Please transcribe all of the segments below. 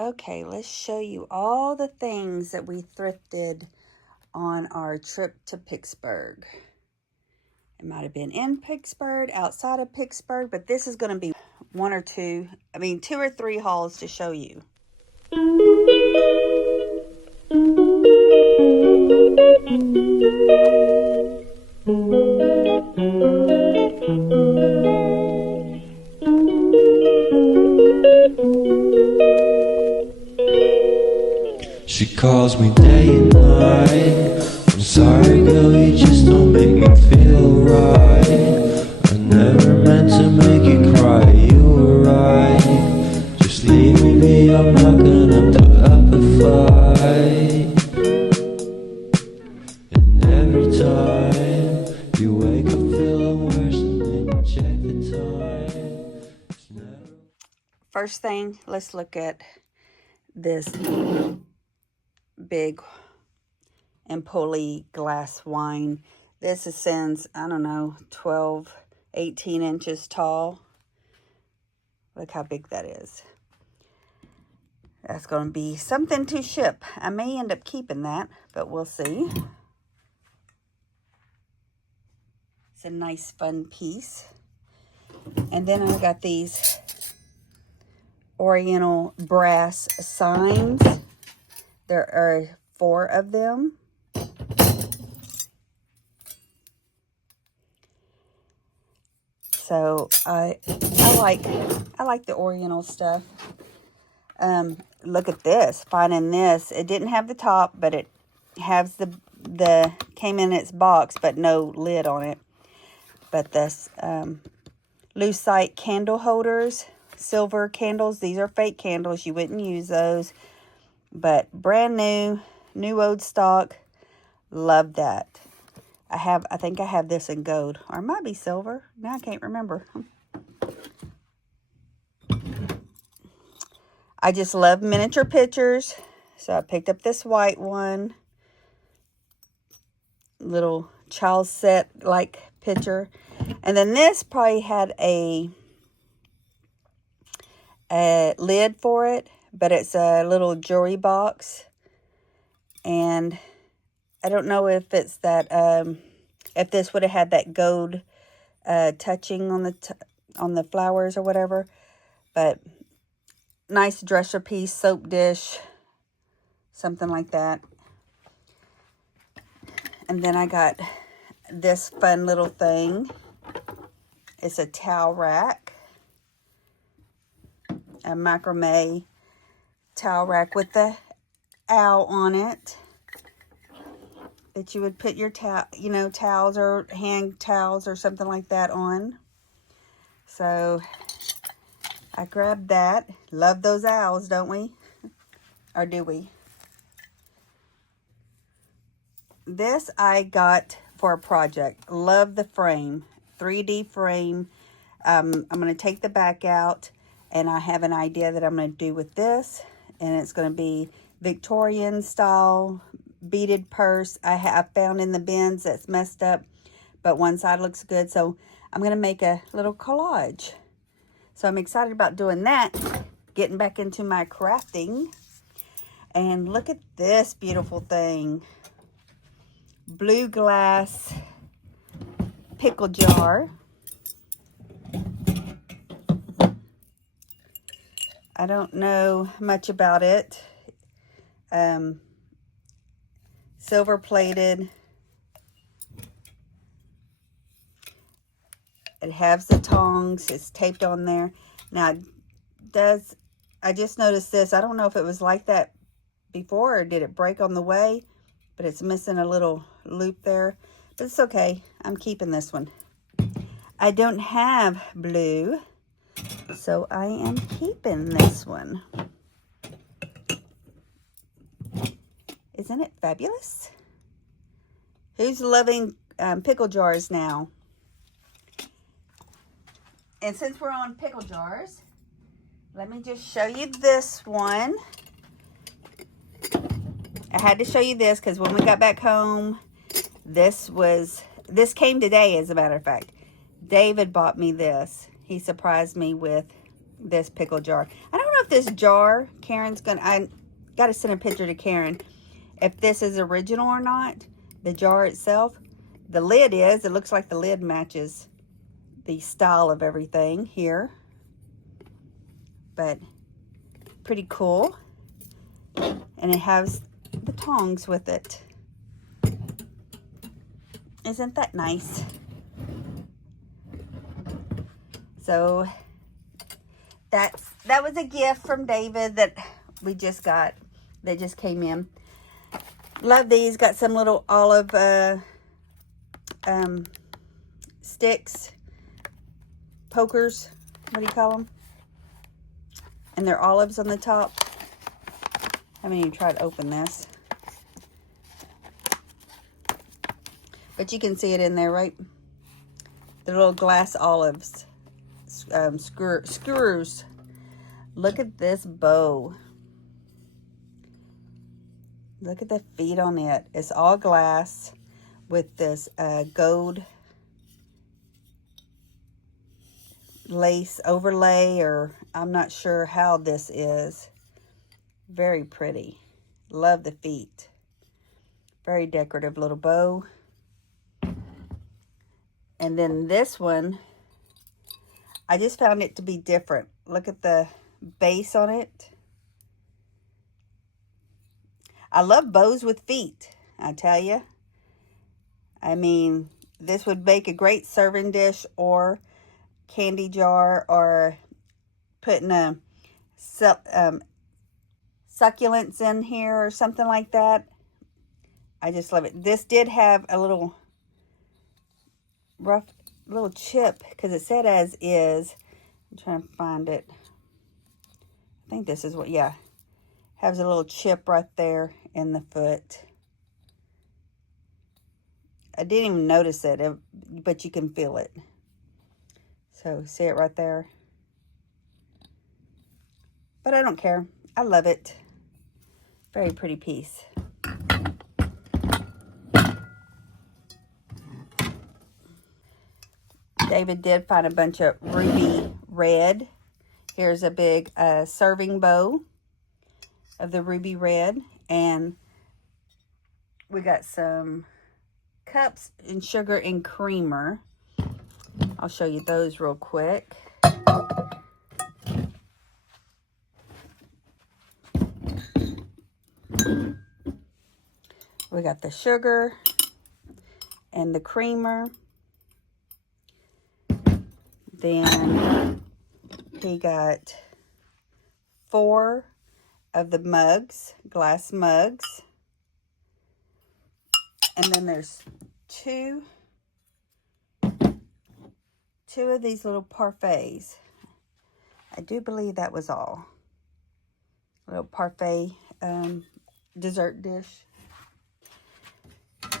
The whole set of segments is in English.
Okay, let's show you all the things that we thrifted on our trip to Pittsburgh. It might have been in Pittsburgh, outside of Pittsburgh, but this is going to be two or three hauls to show you. She calls me day and night. I'm sorry, girl, you just don't make me feel right. I never meant to make you cry, you were right. Just leave me be, I'm not gonna put up a fight. And every time you wake up feeling worse, and then you check the time. It's never... First thing, let's look at this big Empoli glass wine. This is since, I don't know, 12, 18 inches tall. Look how big that is. That's going to be something to ship. I may end up keeping that, but we'll see. It's a nice, fun piece. And then I got these Oriental brass signs. There are 4 of them. So I like the Oriental stuff. Look at this. Finding this. It didn't have the top, but it has the came in its box, but no lid on it. But this lucite candle holders, silver candles. These are fake candles. You wouldn't use those. But brand new old stock. Love that. I think I have this in gold. Or it might be silver. Now I can't remember. I just love miniature pictures. So I picked up this white one. Little child set like picture. And then this probably had a lid for it. But it's a little jewelry box. And I don't know if it's that, if this would have had that gold touching on the flowers or whatever. But nice dresser piece, soap dish, something like that. And then I got this fun little thing. It's a towel rack. A macrame towel rack with the owl on it that you would put your towels or hand towels or something like that on. So I grabbed that. Love those owls, don't we? Or do we? This I got for a project. Love the frame. 3D frame. I'm going to take the back out, and I have an idea that I'm going to do with this. And it's going to be Victorian style beaded purse. I found in the bins that's messed up, but one side looks good. So I'm going to make a little collage. So I'm excited about doing that. Getting back into my crafting. And look at this beautiful thing. Blue glass pickle jar. I don't know much about it. Silver plated. It has the tongs. It's taped on there. Now, I just noticed this. I don't know if it was like that before or did it break on the way, but it's missing a little loop there. But it's okay. I'm keeping this one. I don't have blue, so I am keeping this one. Isn't it fabulous? Who's loving pickle jars now? And since we're on pickle jars, let me just show you this one. I had to show you this because when we got back home, this came today, as a matter of fact. David bought me this. He surprised me with this pickle jar. I don't know if this jar. I got to send a picture to Karen if this is original or not. The jar itself. The lid is. It looks like the lid matches the style of everything here. But pretty cool. And it has the tongs with it. Isn't that nice? So that was a gift from David that we just got. They just came in. Love these. Got some little olive sticks, pokers. What do you call them? And they're olives on the top. I haven't even tried to open this. But you can see it in there, right? The little glass olives. Screws. Look at this bow. Look at the feet on it. It's all glass with this gold lace overlay, or I'm not sure how this is. Very pretty. Love the feet. Very decorative little bow. And then this one, I just found it to be different. Look at the base on it. I love bows with feet, I tell you. I mean, this would make a great serving dish or candy jar, or putting a succulents in here or something like that. I just love it. This did have a little rough little chip because it said as is. I'm trying to find it. I think this is what, yeah. Has a little chip right there in the foot. I didn't even notice it, but you can feel it. So, see it right there? But I don't care. I love it. Very pretty piece. David did find a bunch of ruby red. Here's a big serving bowl of the ruby red. And we got some cups and sugar and creamer. I'll show you those real quick. We got the sugar and the creamer. Then he got 4 of the mugs, glass mugs. And then there's two of these little parfaits. I do believe that was all. A little parfait dessert dish.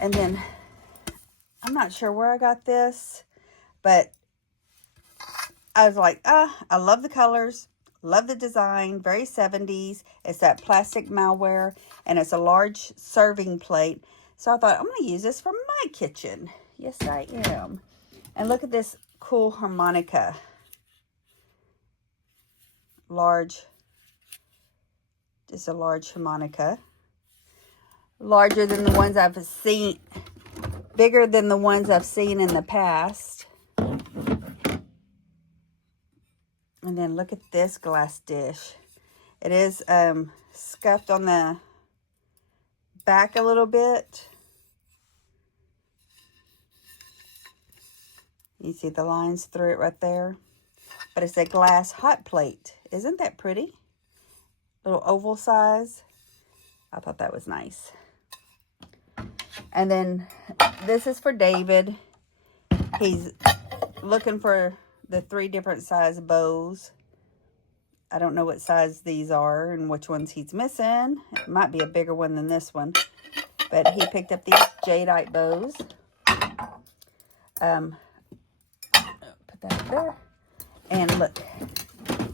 And then, I'm not sure where I got this, but I was like, I love the colors, love the design, very 70s. It's that plastic malware, and it's a large serving plate. So I thought, I'm going to use this for my kitchen. Yes, I am. And look at this cool harmonica. Just a large harmonica. Larger than the ones I've seen, bigger than the ones I've seen in the past. And then look at this glass dish. It is scuffed on the back a little bit. You see the lines through it right there. But it's a glass hot plate. Isn't that pretty? Little oval size. I thought that was nice. And then this is for David. He's looking for the 3 different size bows. I don't know what size these are and which ones he's missing. It might be a bigger one than this one. But he picked up these jadeite bows. Put that there. And look,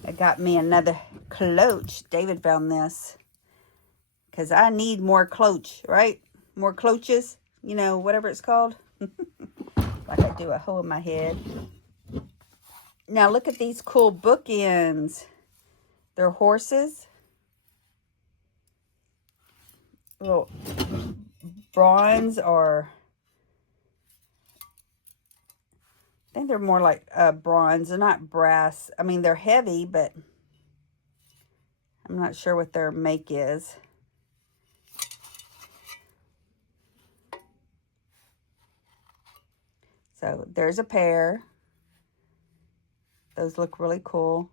I got me another cloche. David found this. Because I need more cloche, right? More cloches, you know, whatever it's called. Like I do a hole in my head. Now look at these cool bookends. They're horses. Little bronze, or I think they're more like bronze. They're not brass. I mean, they're heavy, but I'm not sure what their make is. So there's a pair. Those look really cool.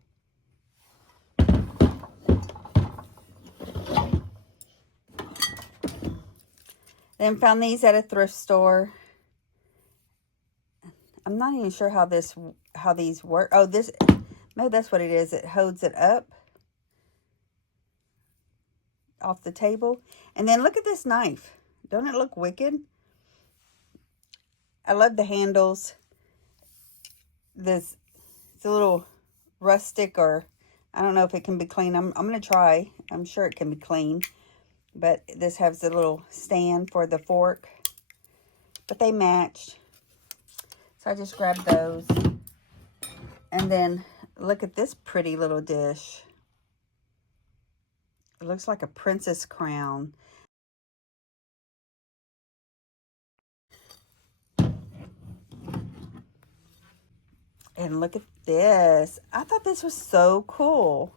Then found these at a thrift store. I'm not even sure how these work. Oh, this, maybe that's what it is. It holds it up off the table. And then look at this knife. Don't it look wicked? I love the handles. It's a little rustic, or I don't know if it can be clean. I'm going to try. I'm sure it can be clean. But this has a little stand for the fork. But they matched. So I just grabbed those. And then look at this pretty little dish. It looks like a princess crown. And look at this. I thought this was so cool.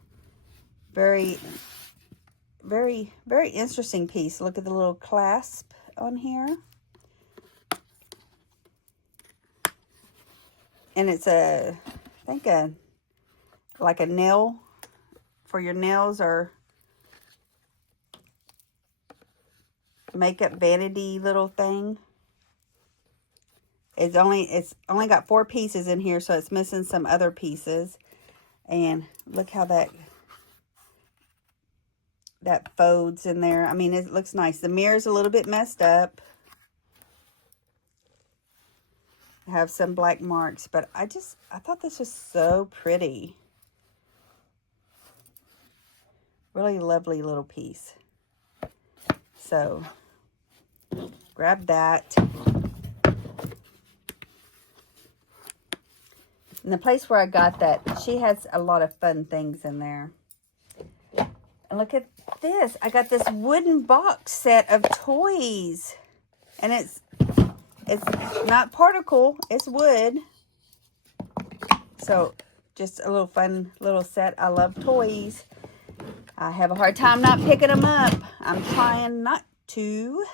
Very, very, very interesting piece. Look at the little clasp on here. And it's I think like a nail for your nails, or makeup vanity little thing. It's only got 4 pieces in here, so it's missing some other pieces. And look how that folds in there. I mean, it looks nice. The mirror's a little bit messed up. I have some black marks, but I thought this was so pretty. Really lovely little piece. So, grab that. And the place where I got that, she has a lot of fun things in there. And look at this. I got this wooden box set of toys. And it's not particle, it's wood. So, just a little fun little set. I love toys. I have a hard time not picking them up. I'm trying not to,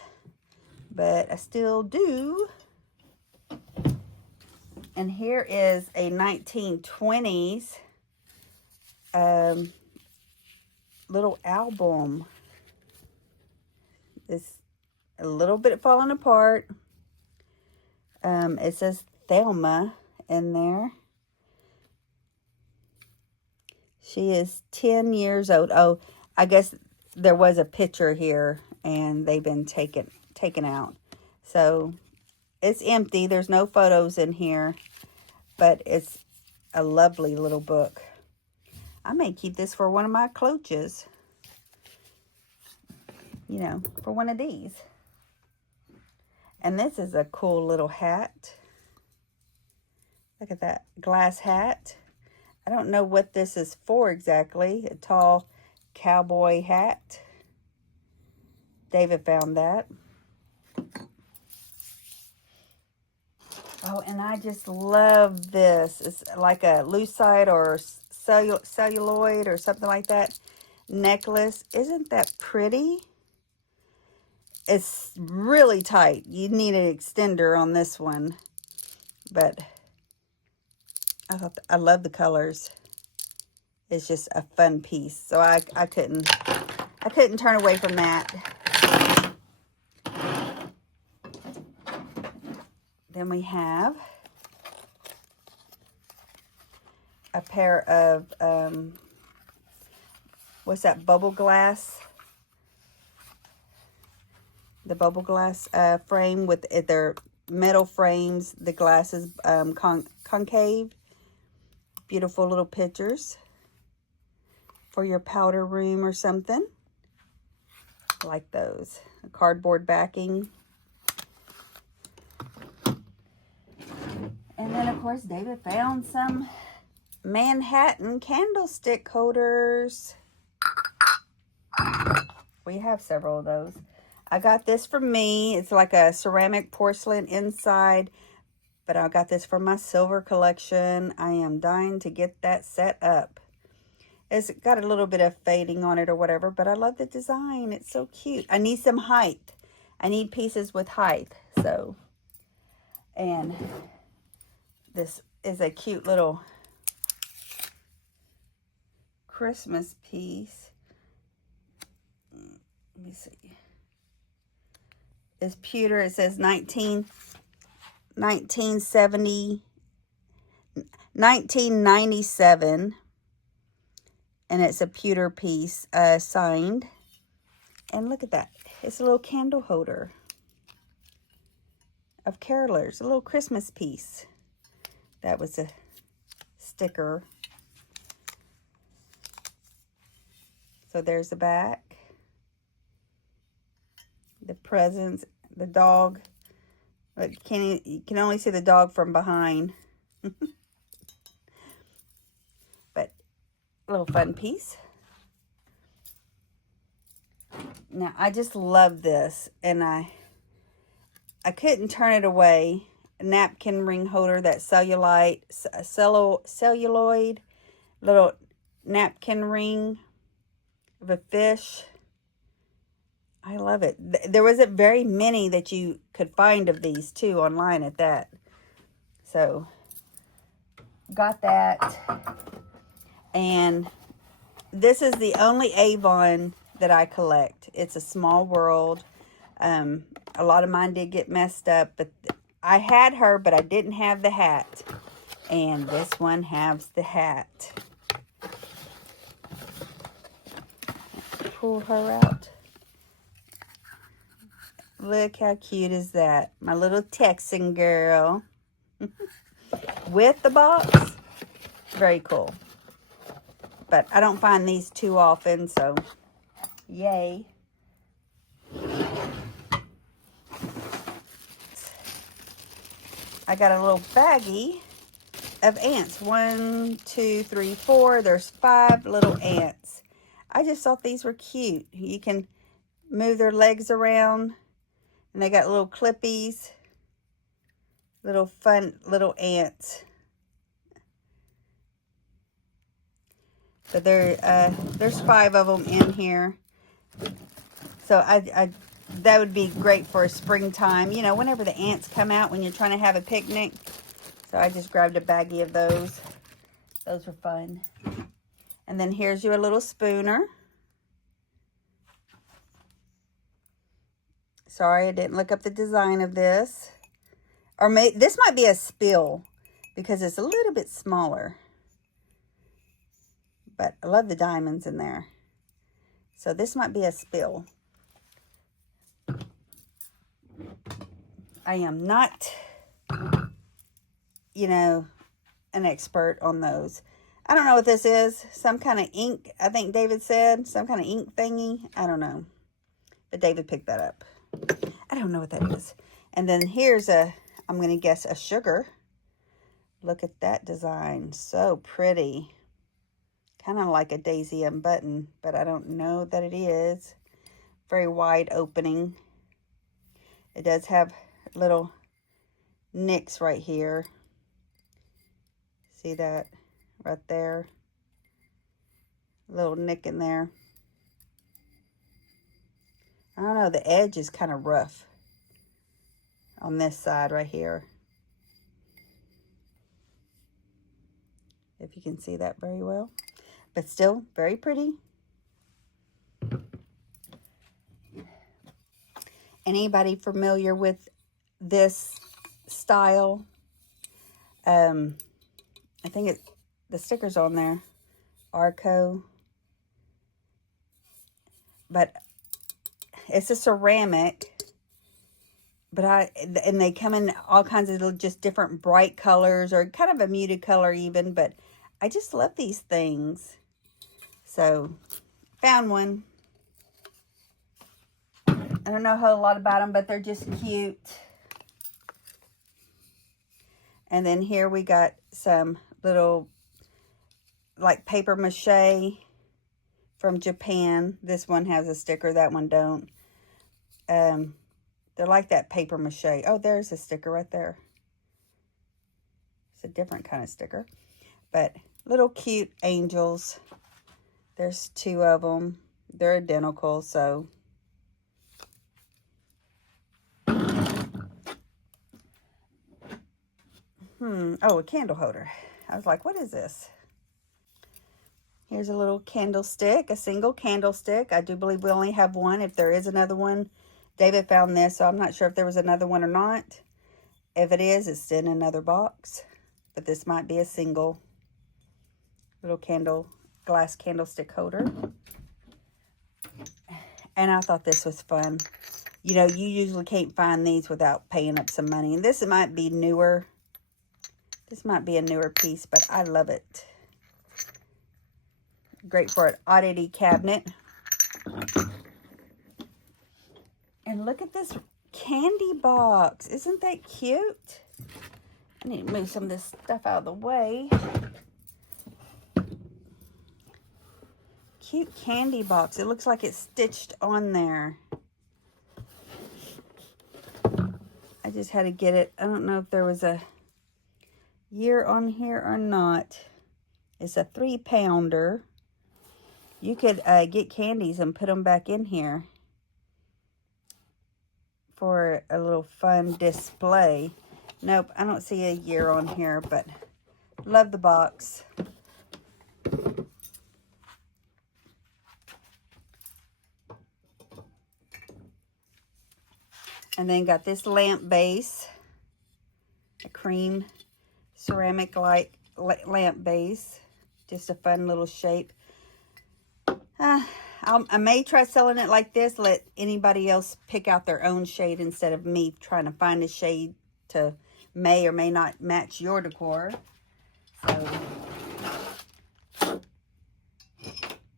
but I still do. And here is a 1920s little album. It's a little bit falling apart. It says Thelma in there. She is 10 years old. Oh, I guess there was a picture here and they've been taken out. So it's empty. There's no photos in here, but it's a lovely little book. I may keep this for one of my cloches. You know, for one of these. And this is a cool little hat. Look at that glass hat. I don't know what this is for exactly. A tall cowboy hat. David found that. Oh, and I just love this. It's like a lucite or celluloid or something like that necklace. Isn't that pretty? It's really tight. You need an extender on this one. But I love the colors. It's just a fun piece. So I couldn't turn away from that. Then we have a pair of what's that, bubble glass? The bubble glass frame with their metal frames. The glass is concave. Beautiful little pictures for your powder room or something. I like those. A cardboard backing. And then, of course, David found some Manhattan candlestick holders. We have several of those. I got this for me. It's like a ceramic porcelain inside, but I got this for my silver collection. I am dying to get that set up. It's got a little bit of fading on it or whatever, but I love the design. It's so cute. I need some height. I need pieces with height. So, and this is a cute little Christmas piece. Let me see. It's pewter. It says 1997. And it's a pewter piece, signed. And look at that. It's a little candle holder of carolers. A little Christmas piece. That was a sticker. So there's the back. The presents. The dog. Look, you can only see the dog from behind. But a little fun piece. Now, I just love this, and I couldn't turn it away. A napkin ring holder, that celluloid little napkin ring of a fish. I love it. There wasn't very many that you could find of these, too, online at that. So, got that. And this is the only Avon that I collect. It's a small world. A lot of mine did get messed up, but I had her, but I didn't have the hat. And this one has the hat. Pull her out. Look how cute is that. My little Texan girl. With the box. Very cool. But I don't find these too often, so yay. I got a little baggie of ants. 1, 2, 3, 4. There's 5 little ants. I just thought these were cute. You can move their legs around. And they got little clippies. Little fun little ants. But there's 5 of them in here. So that would be great for springtime. You know, whenever the ants come out when you're trying to have a picnic. So I just grabbed a baggie of those. Those were fun. And then here's your little spooner. Sorry, I didn't look up the design of this. Or this might be a spill because it's a little bit smaller. But I love the diamonds in there. So this might be a spill. I am not, you know, an expert on those. I don't know what this is. Some kind of ink, I think David said. Some kind of ink thingy. I don't know. But David picked that up. I don't know what that is. And then here's I'm going to guess a sugar. Look at that design. So pretty. Kind of like a daisy unbutton, but I don't know that it is. Very wide opening. It does have little nicks right here. See that right there? Little nick in there. I don't know, the edge is kind of rough on this side right here. If you can see that very well. But still very pretty. Anybody familiar with this style? I think the sticker's on there. Arco. But it's a ceramic. And they come in all kinds of just different bright colors or kind of a muted color even. But I just love these things. So, found one. I don't know a whole lot about them, but they're just cute. And then here we got some little like paper mache from Japan. This one has a sticker, that one don't. They're like that paper mache. Oh, there's a sticker right there. It's a different kind of sticker. But little cute angels. There's 2 of them. They're identical, so. Oh, a candle holder. I was like, what is this? Here's a little candlestick, a single candlestick. I do believe we only have one. If there is another one, David found this, so I'm not sure if there was another one or not. If it is, it's in another box. But this might be a single little glass candlestick holder. And I thought this was fun. You know, you usually can't find these without paying up some money. And this might be newer. This might be a newer piece, but I love it. Great for an oddity cabinet. And look at this candy box. Isn't that cute? I need to move some of this stuff out of the way. Cute candy box. It looks like it's stitched on there. I just had to get it. I don't know if there was a year on here or not. It's a 3-pounder. You could get candies and put them back in here for a little fun display. Nope, I don't see a year on here, but love the box. And then got this lamp base, a cream ceramic like lamp base. Just a fun little shape. I may try selling it like this. Let anybody else pick out their own shade instead of me trying to find a shade to may or may not match your decor. So,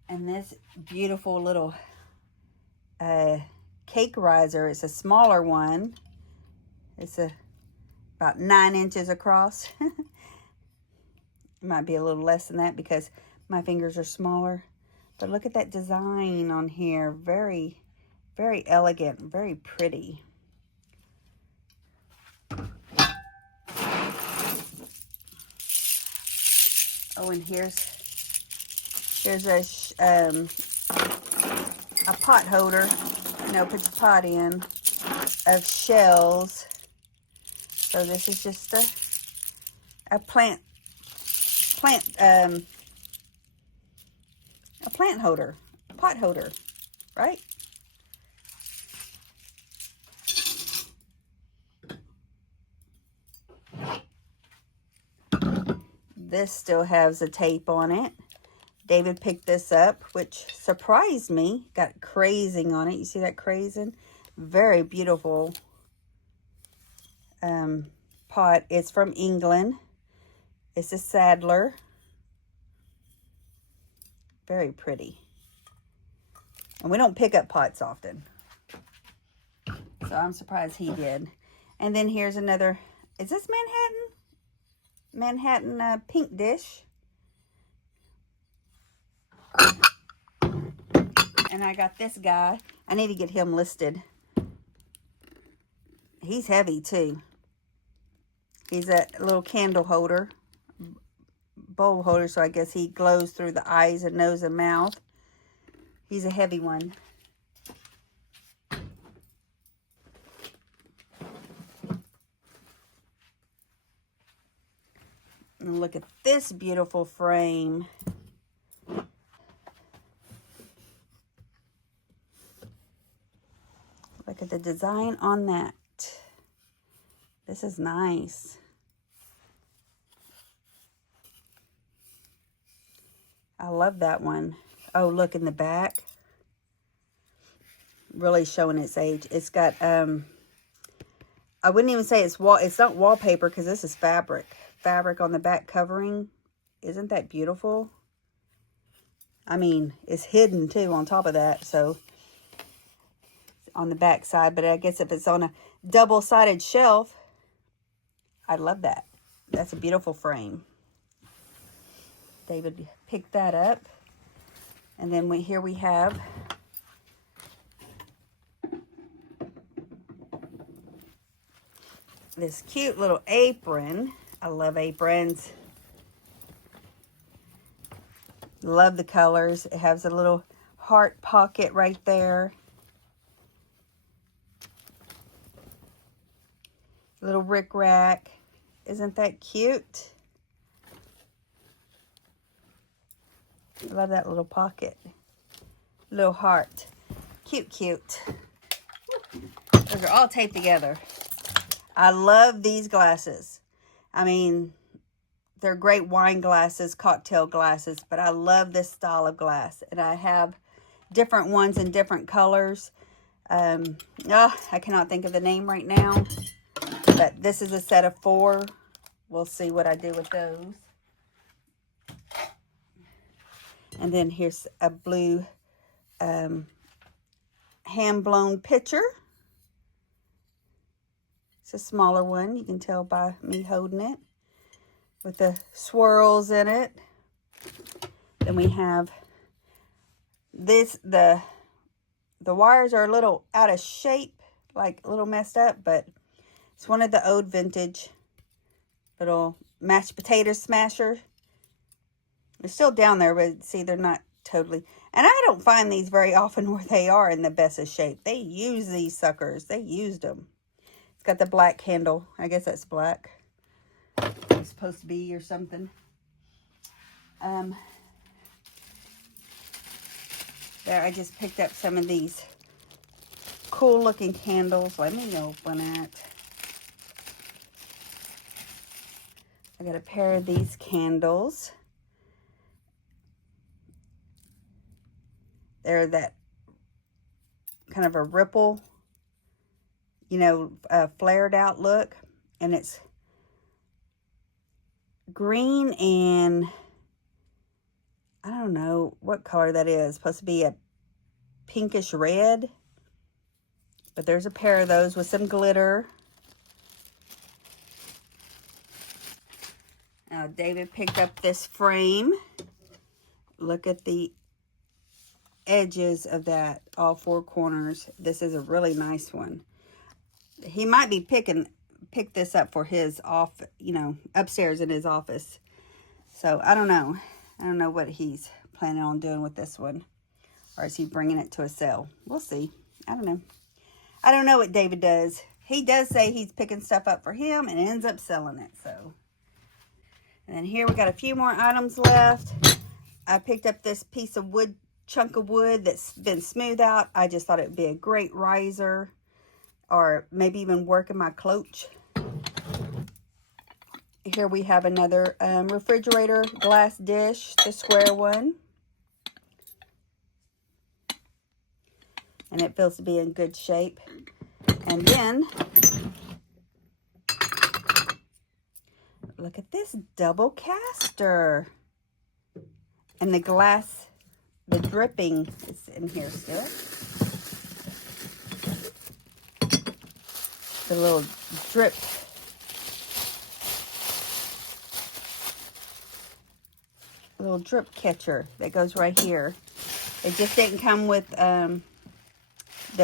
and this beautiful little cake riser. It's a smaller one. It's about 9 inches across. It might be a little less than that because my fingers are smaller. But look at that design on here. Very, very elegant. Very pretty. Oh, and here's a pot holder. You know, put your pot in, of shells. So this is just a plant holder, a pot holder, right? This still has a tape on it. David picked this up, which surprised me. Got crazing on it. You see that crazing? Very beautiful pot. It's from England. It's a saddler. Very pretty. And we don't pick up pots often. So I'm surprised he did. And then here's another. Is this Manhattan pink dish? And I got this guy. I need to get him listed. He's heavy too. He's a little candle holder, bowl holder, so I guess he glows through the eyes and nose and mouth. He's a heavy one. And look at this beautiful frame. Look at the design on that. This is nice. I love that one. Oh, look in the back. Really showing its age. It's got, I wouldn't even say it's not wallpaper because this is fabric. Fabric on the back covering. Isn't that beautiful? I mean, it's hidden too on top of that, so on the back side, but I guess if it's on a double-sided shelf, I love that. That's a beautiful frame. David picked that up. And then here we have this cute little apron. I love aprons. Love the colors. It has a little heart pocket right there. Little rickrack. Isn't that cute? I love that little pocket. Little heart. Cute, cute. Those are all taped together. I love these glasses. I mean, they're great wine glasses, cocktail glasses, but I love this style of glass. And I have different ones in different colors. I cannot think of the name right now. But this is a set of 4. We'll see what I do with those. And then here's a blue hand-blown pitcher. It's a smaller one. You can tell by me holding it. With the swirls in it. Then we have this. The wires are a little out of shape. Like a little messed up. But it's one of the old vintage little mashed potato smasher. They're still down there, but see, they're not totally. And I don't find these very often where they are in the best of shape. They use these suckers. They used them. It's got the black handle. I guess that's black. It's supposed to be or something. There, I just picked up some of these cool looking candles. Let me open it. I got a pair of these candles. They're that kind of a ripple, you know, flared out look. And it's green and I don't know what color that is. It's supposed to be a pinkish red. But there's a pair of those with some glitter. Now, David picked up this frame. Look at the edges of that, all 4 corners. This is a really nice one. He might be pick this up for his upstairs in his office. So I don't know. I don't know what he's planning on doing with this one, or is he bringing it to a sale? We'll see. I don't know. I don't know what David does. He does say he's picking stuff up for him and ends up selling it. So, and then here we got a few more items left. I picked up this piece of wood. Chunk of wood that's been smoothed out. I just thought it would be a great riser, or maybe even work in my cloche. Here we have another refrigerator glass dish, the square one, and it feels to be in good shape. And then look at this double caster, and the glass. The dripping is in here still. The little drip. Little drip catcher that goes right here. It just didn't come with the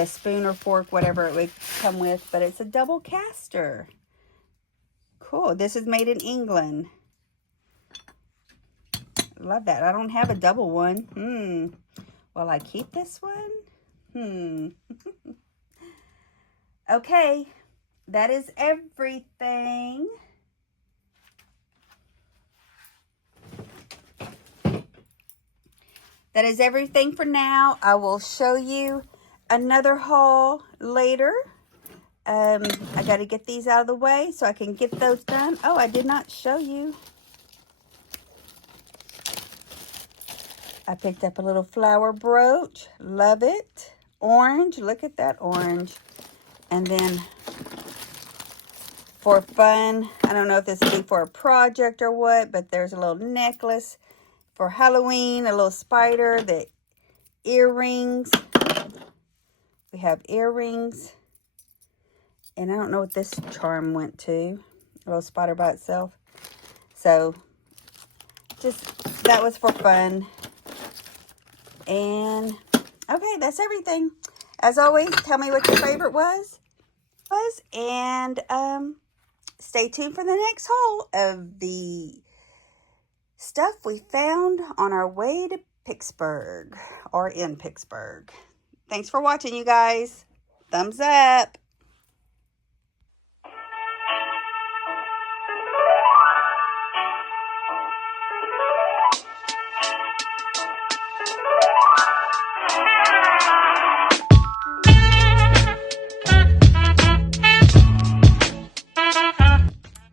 spoon or fork, whatever it would come with, but it's a double caster. Cool. This is made in England. Love that. I don't have a double one. Will I keep this one? Okay. That is everything. That is everything for now. I will show you another haul later. I got to get these out of the way so I can get those done. Oh, I did not show you. I picked up a little flower brooch. Love it. Orange. Look at that orange. And then for fun, I don't know if this will be for a project or what, but there's a little necklace for Halloween. A little spider. The earrings. We have earrings. And I don't know what this charm went to. A little spider by itself. So, just that was for fun. And okay, that's everything. As always, tell me what your favorite was. And stay tuned for the next haul of the stuff we found on our way to Pittsburgh, or in Pittsburgh. Thanks for watching, you guys. Thumbs up.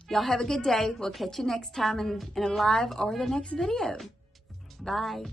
Y'all have a good day. We'll catch you next time in a live or the next video. Bye.